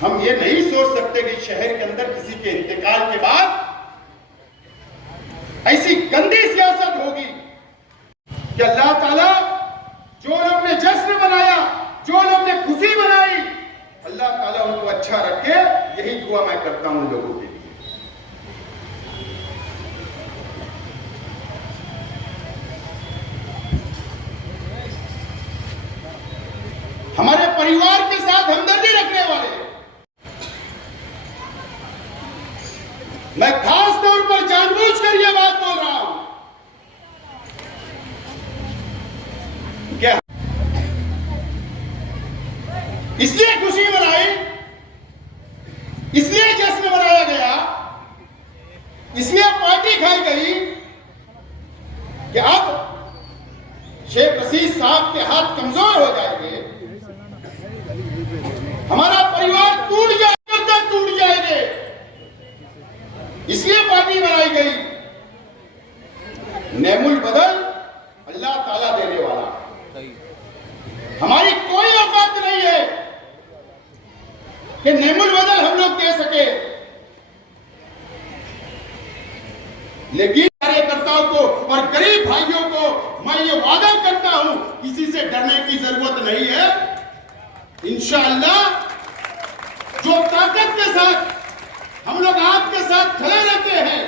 हम ये नहीं सोच सकते कि शहर के अंदर किसी के इंतकाल के बाद ऐसी गंदी सियासत होगी कि अल्लाह ताला जो लोग ने जश्न मनाया, जो लोग ने खुशी मनाई, अल्लाह ताला उनको अच्छा रखे। यही दुआ मैं करता हूं उन लोगों के लिए। हमारे परिवार के साथ हमदर्दी रखने वाले, मैं खास तौर पर जानबूझकर यह बात बोल रहा हूं क्या इसलिए खुशी मनाई, इसलिए जश्न मनाया गया, इसलिए पार्टी खाई गई कि अब शेख रशीद साहब के हाथ कमजोर हो जाएंगे, हमारा परिवार टूट जाएगा, टूट जाएंगे, इसलिए पार्टी बनाई गई। नेमुल बदल अल्लाह ताला देने वाला, हमारी कोई औकात नहीं है कि नेमुल बदल हम लोग दे सके, लेकिन कार्यकर्ताओं को और गरीब भाइयों को मैं ये वादा करता हूं, किसी से डरने की जरूरत नहीं है। इंशाअल्लाह जो ताकत के साथ हम लोग आपके साथ खड़े रहते हैं,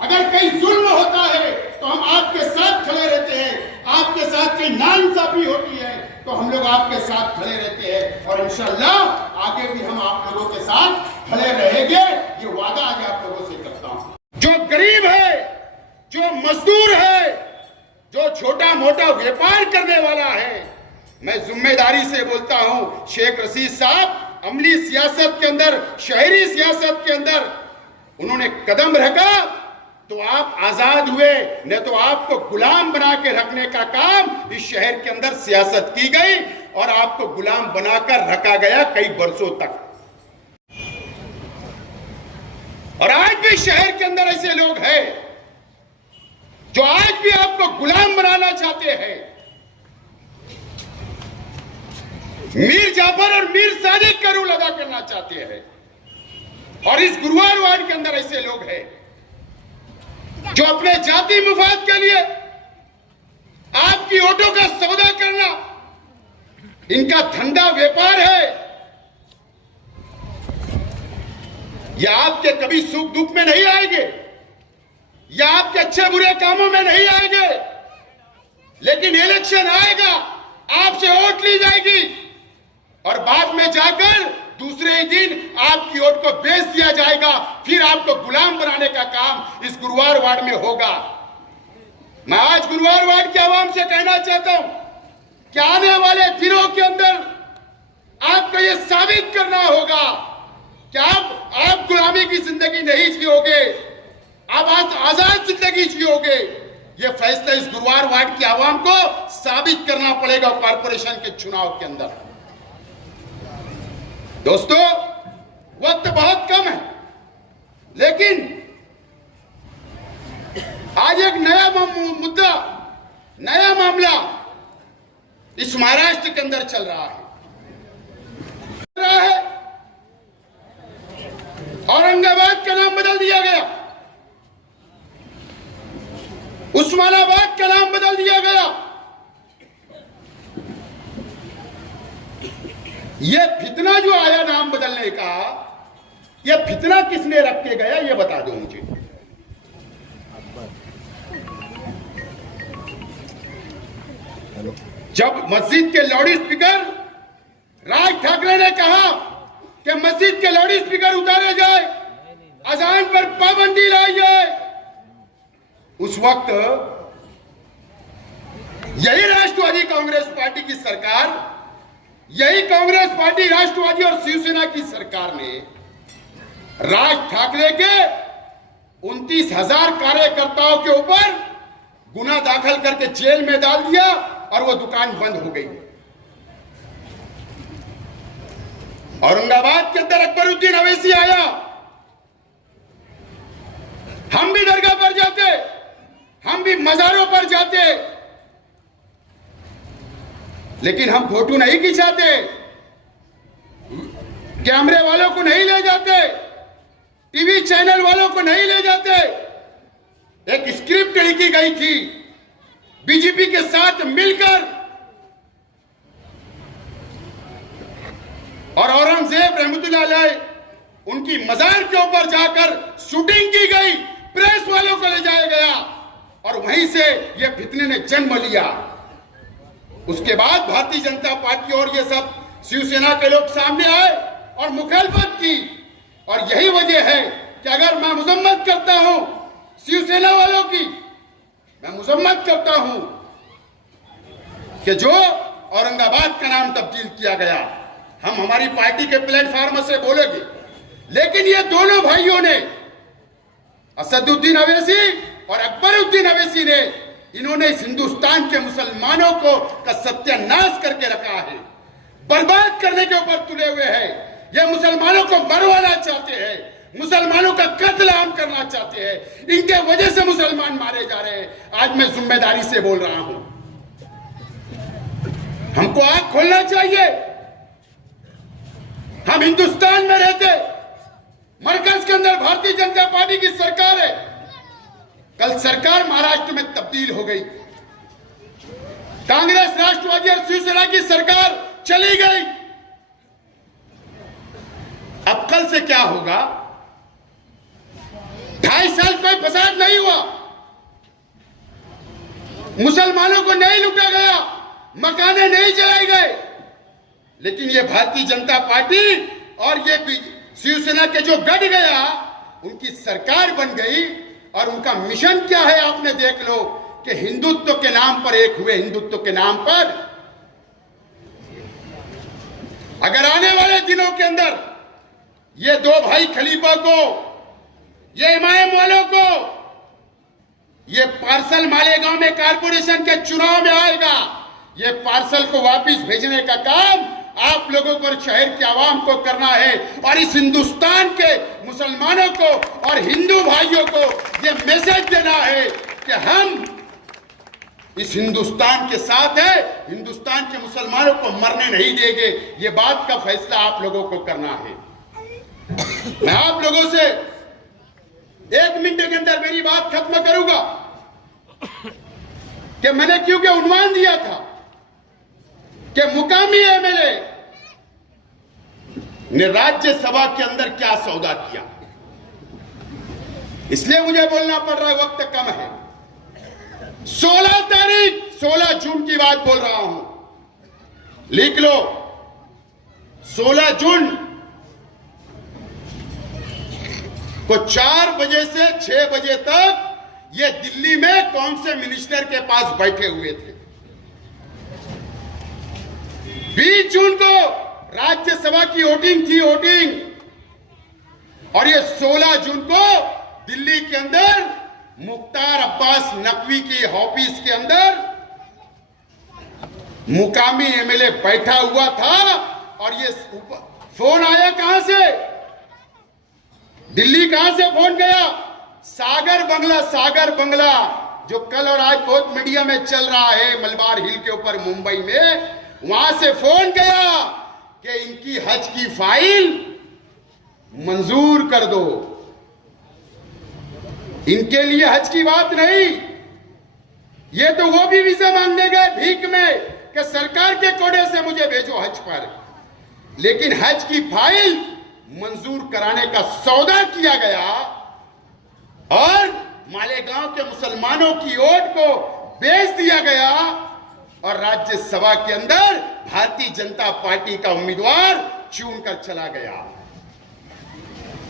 अगर कहीं जुल्म होता है तो हम आपके साथ खड़े रहते हैं, आपके साथ कहीं नाइंसाफी होती है तो हम लोग आपके साथ खड़े रहते हैं, और इंशाअल्लाह आगे भी हम आप लोगों के साथ खड़े रहेंगे। ये वादा आज आप लोगों से करता हूं। जो गरीब है, जो मजदूर है, जो छोटा मोटा व्यापार करने वाला है, मैं जिम्मेदारी से बोलता हूं, शेख रशीद साहब अमली सियासत के अंदर, शहरी सियासत के अंदर उन्होंने कदम रखा तो आप आजाद हुए, नहीं तो आपको गुलाम बना के रखने का काम इस शहर के अंदर सियासत की गई और आपको गुलाम बनाकर रखा गया कई वर्षों तक। और आज भी शहर के अंदर ऐसे लोग हैं जो आज भी आपको गुलाम बनाना चाहते हैं। मीर जाफर और मीर सादिक का रूल अदा करना चाहते हैं, और इस गुरुवार वार्ड के अंदर ऐसे लोग हैं जो अपने जाति मुफाद के लिए आपकी वोटों का सौदा करना इनका धंधा व्यापार है। या आपके कभी सुख दुख में नहीं आएंगे, या आपके अच्छे बुरे कामों में नहीं आएंगे, लेकिन इलेक्शन आएगा, आपसे वोट ली जाएगी और बाद में जाकर दूसरे ही दिन आपकी वोट को बेच दिया जाएगा, फिर आपको गुलाम बनाने का काम इस गुरुवार वार्ड में होगा। मैं आज गुरुवार वार्ड के आवाम से कहना चाहता हूं कि आने वाले दिनों के अंदर आपको यह साबित करना होगा कि आप गुलामी की जिंदगी नहीं जियोगे, आप आजाद जिंदगी जियोगे। यह फैसला इस गुरुवार वार्ड के आवाम को साबित करना पड़ेगा कॉर्पोरेशन के चुनाव के अंदर। दोस्तों, वक्त बहुत कम है, लेकिन आज एक नया मुद्दा, नया मामला इस महाराष्ट्र के अंदर चल रहा है। औरंगाबाद का नाम बदल दिया गया, उस्मानाबाद का नाम बदल दिया गया। यह फितना जो आया नाम बदलने का, यह फितना किसने रख के गया, यह बता दो मुझे। जब मस्जिद के लाउड स्पीकर, राज ठाकरे ने कहा कि मस्जिद के लाउड स्पीकर उतारे जाए, अजान पर पाबंदी लाई जाए, उस वक्त यही राष्ट्रवादी कांग्रेस पार्टी की सरकार, यही कांग्रेस पार्टी, राष्ट्रवादी और शिवसेना की सरकार ने राज ठाकरे के 29,000 कार्यकर्ताओं के ऊपर गुना दाखिल करके जेल में डाल दिया और वो दुकान बंद हो गई। औरंगाबाद के अंदर अकबरुद्दीन अवैसी आया, हम भी दरगाह पर जाते, हम भी मजारों पर जाते, लेकिन हम फोटो नहीं खिंचाते, कैमरे वालों को नहीं ले जाते, टीवी चैनल वालों को नहीं ले जाते। एक स्क्रिप्ट लिखी गई थी बीजेपी के साथ मिलकर, और औरंगजेब रहमतुल्लाह अलैह उनकी मजार के ऊपर जाकर शूटिंग की गई, प्रेस वालों को ले जाया गया और वहीं से यह फितने ने जन्म लिया। उसके बाद भारतीय जनता पार्टी और ये सब शिवसेना के लोग सामने आए और मुखालफत की, और यही वजह है कि अगर मैं मजम्मत करता हूं शिवसेना वालों की, मैं मजम्मत करता हूं कि जो औरंगाबाद का नाम तब्दील किया गया, हम हमारी पार्टी के प्लेटफॉर्म से बोलेंगे, लेकिन ये दोनों भाइयों ने, असदुद्दीन अवैसी और अकबरुद्दीन अवैसी ने, इन्होंने इस हिंदुस्तान के मुसलमानों को का सत्यानाश करके रखा है, बर्बाद करने के ऊपर तुले हुए हैं। ये मुसलमानों को मरवाना चाहते हैं, मुसलमानों का कत्ल आम करना चाहते हैं, इनके वजह से मुसलमान मारे जा रहे हैं। आज मैं जिम्मेदारी से बोल रहा हूं, हमको आंख खोलना चाहिए। हम हिंदुस्तान में रहते, मरकज के अंदर भारतीय जनता पार्टी की सरकार है, कल सरकार महाराष्ट्र में तब्दील हो गई, कांग्रेस, राष्ट्रवादी और शिवसेना की सरकार चली गई। अब कल से क्या होगा? 2.5 साल कोई फसाद नहीं हुआ, मुसलमानों को नहीं लूटा गया, मकाने नहीं जलाए गए, लेकिन ये भारतीय जनता पार्टी और ये शिवसेना के जो गढ़ गया, उनकी सरकार बन गई। और उनका मिशन क्या है आपने देख लो कि हिंदुत्व के नाम पर एक हुए, हिंदुत्व के नाम पर। अगर आने वाले दिनों के अंदर ये दो भाई खलीफा को, ये इमाम वालों को, ये पार्सल मालेगांव में कारपोरेशन के चुनाव में आएगा, ये पार्सल को वापस भेजने का काम आप लोगों को और शहर की आवाम को करना है। और इस हिंदुस्तान के मुसलमानों को और हिंदू भाइयों को ये मैसेज देना है कि हम इस हिंदुस्तान के साथ है, हिंदुस्तान के मुसलमानों को मरने नहीं देंगे। ये बात का फैसला आप लोगों को करना है। मैं आप लोगों से 1 मिनट के अंदर मेरी बात खत्म करूंगा कि मैंने क्योंकि उन्वान दिया था कि मुकामी एमएलए ने राज्यसभा के अंदर क्या सौदा किया, इसलिए मुझे बोलना पड़ रहा है, वक्त कम है। 16 जून की बात बोल रहा हूं, लिख लो। 16 जून को 4 बजे से 6 बजे तक ये दिल्ली में कौन से मिनिस्टर के पास बैठे हुए थे। 20 जून को राज्यसभा की वोटिंग थी, और ये 16 जून को दिल्ली के अंदर मुख्तार अब्बास नकवी की ऑफिस के अंदर मुकामी एमएलए बैठा हुआ था। और ये फोन आया कहां से, दिल्ली कहां से फोन गया? सागर बंगला जो कल और आज बहुत मीडिया में चल रहा है, मलबार हिल के ऊपर मुंबई में, वहां से फोन गया कि इनकी हज की फाइल मंजूर कर दो। इनके लिए हज की बात नहीं, ये तो वो भी वीजा मांगने गए भीख में कि सरकार के कोड़े से मुझे भेजो हज पर, लेकिन हज की फाइल मंजूर कराने का सौदा किया गया और मालेगांव के मुसलमानों की वोट को बेच दिया गया और राज्यसभा के अंदर भारतीय जनता पार्टी का उम्मीदवार चुनकर चला गया।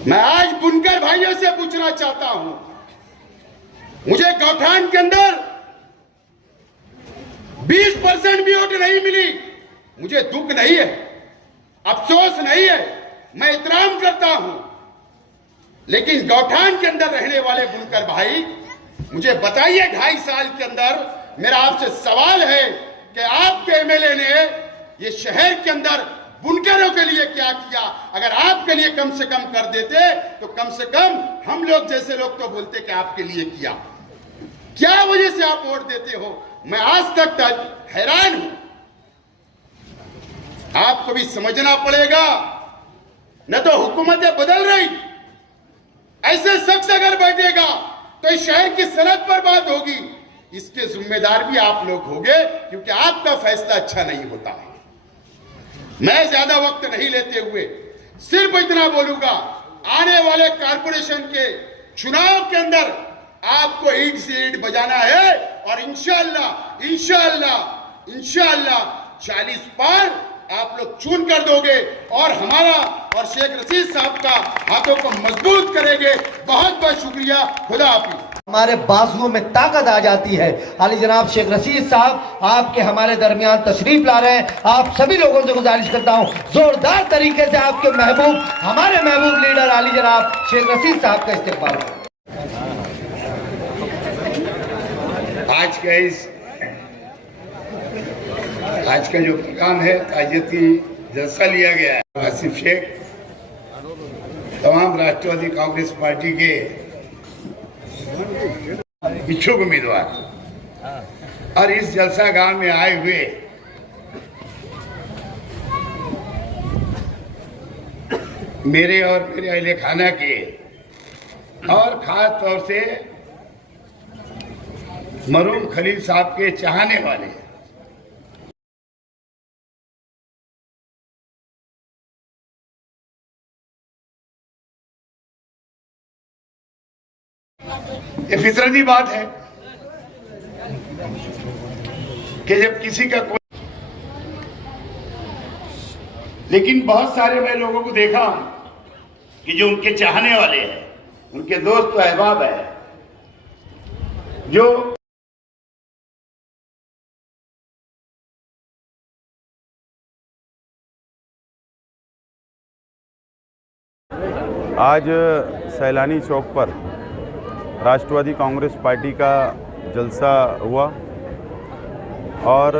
मैं आज बुनकर भाइयों से पूछना चाहता हूं, मुझे गौठान के अंदर 20% भी वोट नहीं मिली, मुझे दुख नहीं है, अफसोस नहीं है, मैं एहतराम करता हूं, लेकिन गौठान के अंदर रहने वाले बुनकर भाई मुझे बताइए, 2.5 साल के अंदर मेरा आपसे सवाल है कि आपके एमएलए ने ये शहर के अंदर बुनकरों के लिए क्या किया? अगर आपके लिए कम से कम कर देते तो कम से कम हम लोग जैसे लोग तो बोलते कि आपके लिए किया। क्या वजह से आप वोट देते हो? मैं आज तक हैरान हूं। आपको भी समझना पड़ेगा न तो हुकूमतें बदल रही। ऐसे शख्स अगर बैठेगा तो इस शहर की सनत बर्बाद होगी। इसके जिम्मेदार भी आप लोग होंगे, क्योंकि आपका फैसला अच्छा नहीं होता है। मैं ज्यादा वक्त नहीं लेते हुए सिर्फ इतना बोलूंगा, आने वाले कारपोरेशन के चुनाव के अंदर आपको ईंट से ईंट बजाना है और इंशाअल्लाह इंशाअल्लाह इंशाअल्लाह 40 पार आप लोग चुन कर दोगे और हमारा और शेख रशीद साहब का हाथों को मजबूत करेंगे। बहुत बहुत शुक्रिया। खुदा हाफिज। हमारे बाजुओं में ताकत आ जाती है। आली जनाब शेख रशीद साहब आपके हमारे दरमियान तशरीफ ला रहे हैं। आप सभी लोगों से गुजारिश करता हूं जोरदार तरीके से आपके महबूब, हमारे महबूब लीडर आली जनाब शेख रशीद साहब का इस्तेकबाल। आज का जो प्रोग्राम है ताजियती जलसा लिया गया है। आसिफ शेख तमाम राष्ट्रवादी कांग्रेस पार्टी के इच्छुक उम्मीदवार और इस जलसा गांव में आए हुए मेरे और मेरे अहले खाना के और खास तौर से मरूम खलील साहब के चाहने वाले ये फितरती बात है कि जब किसी का कोई, लेकिन बहुत सारे मैं लोगों को देखा कि जो उनके चाहने वाले हैं, उनके दोस्त अहबाब है, जो आज सैलानी चौक पर राष्ट्रवादी कांग्रेस पार्टी का जलसा हुआ और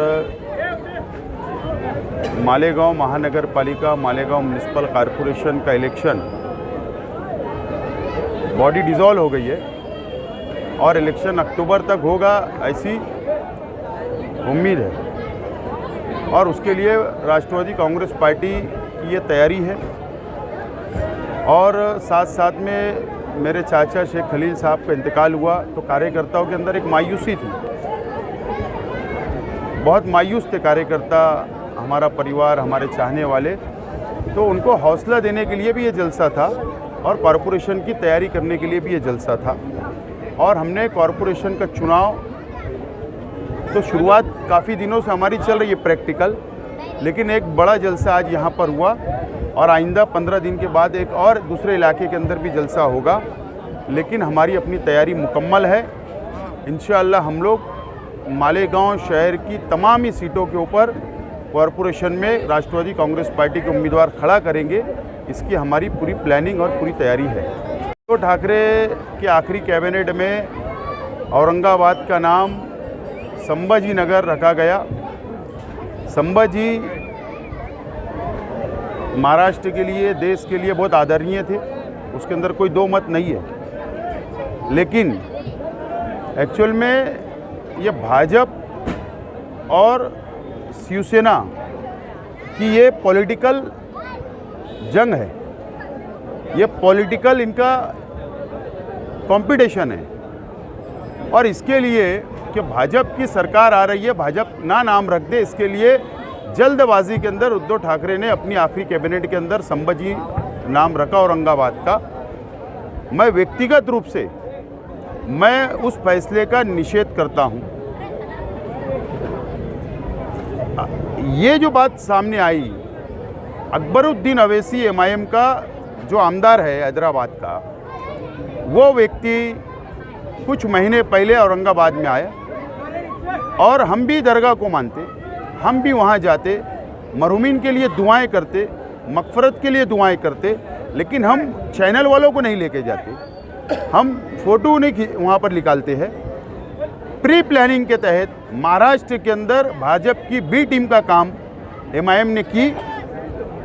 मालेगांव महानगर पालिका, मालेगांव म्युनिसिपल कॉरपोरेशन का इलेक्शन बॉडी डिसॉल्व हो गई है और इलेक्शन अक्टूबर तक होगा ऐसी उम्मीद है और उसके लिए राष्ट्रवादी कांग्रेस पार्टी की ये तैयारी है। और साथ साथ में मेरे चाचा शेख खलील साहब का इंतकाल हुआ तो कार्यकर्ताओं के अंदर एक मायूसी थी, बहुत मायूस थे कार्यकर्ता, हमारा परिवार, हमारे चाहने वाले। तो उनको हौसला देने के लिए भी ये जलसा था और कॉरपोरेशन की तैयारी करने के लिए भी ये जलसा था। और हमने कॉरपोरेशन का चुनाव तो शुरुआत काफ़ी दिनों से हमारी चल रही है प्रैक्टिकल, लेकिन एक बड़ा जलसा आज यहाँ पर हुआ और आइंदा 15 दिन के बाद एक और दूसरे इलाके के अंदर भी जलसा होगा। लेकिन हमारी अपनी तैयारी मुकम्मल है। इंशाअल्लाह हम लोग मालेगांव शहर की तमाम ही सीटों के ऊपर कॉरपोरेशन में राष्ट्रवादी कांग्रेस पार्टी के उम्मीदवार खड़ा करेंगे। इसकी हमारी पूरी प्लानिंग और पूरी तैयारी है। तो ठाकरे के आखिरी कैबिनेट में औरंगाबाद का नाम संभाजी नगर रखा गया। संभाजी महाराष्ट्र के लिए, देश के लिए बहुत आदरणीय थे, उसके अंदर कोई दो मत नहीं है। लेकिन एक्चुअल में ये भाजपा और शिवसेना की ये पॉलिटिकल जंग है, ये पॉलिटिकल इनका कंपटीशन है। और इसके लिए कि भाजपा की सरकार आ रही है, भाजपा ना नाम रख दे, इसके लिए जल्दबाजी के अंदर उद्धव ठाकरे ने अपनी आखिरी कैबिनेट के अंदर संभाजी नाम रखा औरंगाबाद का। मैं व्यक्तिगत रूप से मैं उस फैसले का निषेध करता हूं। ये जो बात सामने आई, अकबरुद्दीन अवैसी एमआईएम का जो आमदार है हैदराबाद का, वो व्यक्ति कुछ महीने पहले औरंगाबाद में आया और हम भी दरगाह को मानते, हम भी वहाँ जाते, मरहूमीन के लिए दुआएं करते, मगफरत के लिए दुआएं करते, लेकिन हम चैनल वालों को नहीं लेके जाते, हम फ़ोटो नहीं वहाँ पर निकालते हैं। प्री प्लानिंग के तहत महाराष्ट्र के अंदर भाजपा की बी टीम का काम एमआईएम ने की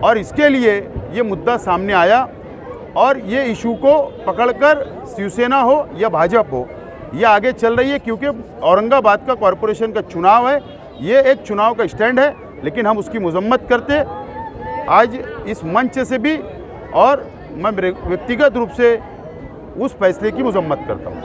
और इसके लिए ये मुद्दा सामने आया और ये इशू को पकड़कर शिवसेना हो या भाजपा हो, ये आगे चल रही है। क्योंकि औरंगाबाद का कॉरपोरेशन का चुनाव है, ये एक चुनाव का स्टैंड है, लेकिन हम उसकी मजम्मत करते। आज इस मंच से भी और मैं व्यक्तिगत रूप से उस फैसले की मजम्मत करता हूँ।